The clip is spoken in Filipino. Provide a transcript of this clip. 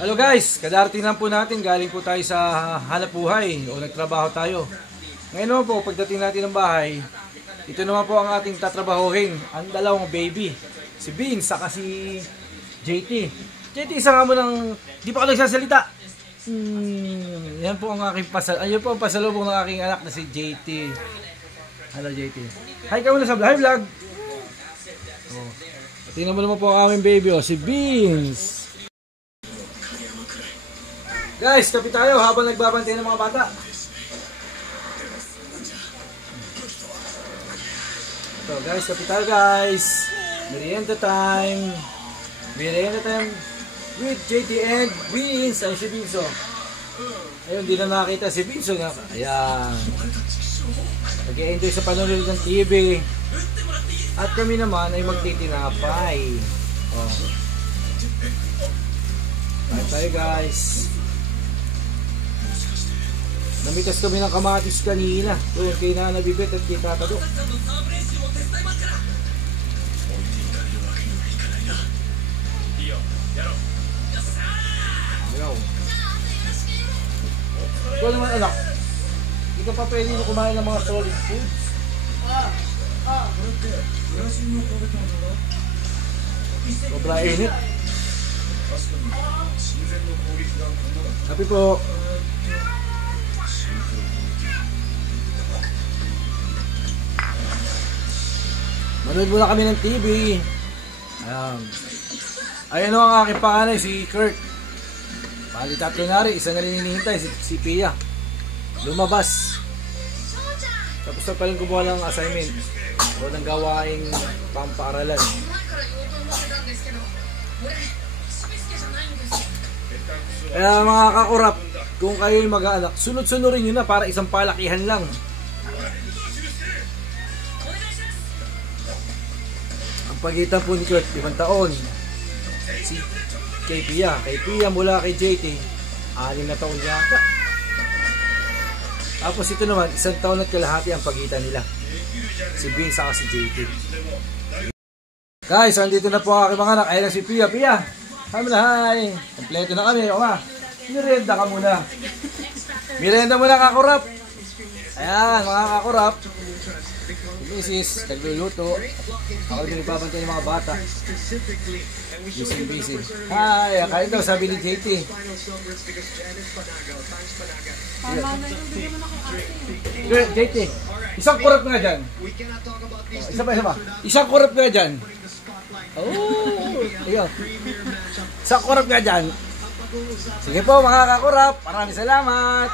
Hello guys, kadarating lang po natin, galing po tayo sa hanap buhay o nagtrabaho tayo. Ngayon naman po, pagdating natin ng bahay, ito naman po ang ating tatrabahuhin, ang dalawang baby. Si Bean, saka si JT. JT, isa nga mo ng, di pa ako nagsasalita. Yan po ang aking ayun po ang pasalubong ng aking anak na si JT. Hello JT. Hi ka muna sa vlog. Oh. Tingnan mo naman po ang aming baby, oh, si Beans. Guys, kape tayo habang nagbabantay ng mga bata. So guys, kape tayo guys. Merienda time. Merienda time with JT and Beans. Ay si Beans, oh. Ayun, di na nakita si Beans, oh. Ayan. Nag-enjoy sa panonood ng TV. At kami naman ay magtitinapay. Oh. Bye tayo guys. Namitas kami ng kamatis kanina. Doon kay Nana Bibet at kay Tata Do. Ayaw. Ikaw naman anak. Hindi ka pa pwede na kumain ng mga solid foods. Sobra init. Happy po. Manood muna kami ng TV. Ayan o ang aking panganay, si Kurt. Bali tatlo na rin, isa na rin hinihintay, si Pia. Lumabas. Tapos na palang gumawa ng assignment o ng gawaing pamparalan. Kaya mga kakurap, kung kayo'y mag-aanak, sunod-sunurin nyo na para isang palakihan lang. Ang pagitan po ni Kurt, 5 taon. Kay Pia mula kay JT, 6 na taon yata. Tapos ito naman, 1 taon at kalahati ang pagitan nila. Si Bing saka si JT. Guys, andito na po ang aking mga anak. Ayan na si Pia. Hi muna, hi. Kompleto na kami. O ma, mirenda ka muna. Mirenda muna kakurap. Ayan, mga kakurap. Misis, nagluluto. Ako din ipapantay ng mga bata. Busy. Hi, kain daw, sabi ni JT. JT, isang kurap nga dyan. Isa pa. Isang kurap nga dyan. Oh, ayun. Isang kurap nga dyan. Sige po mga kakurap, maraming salamat.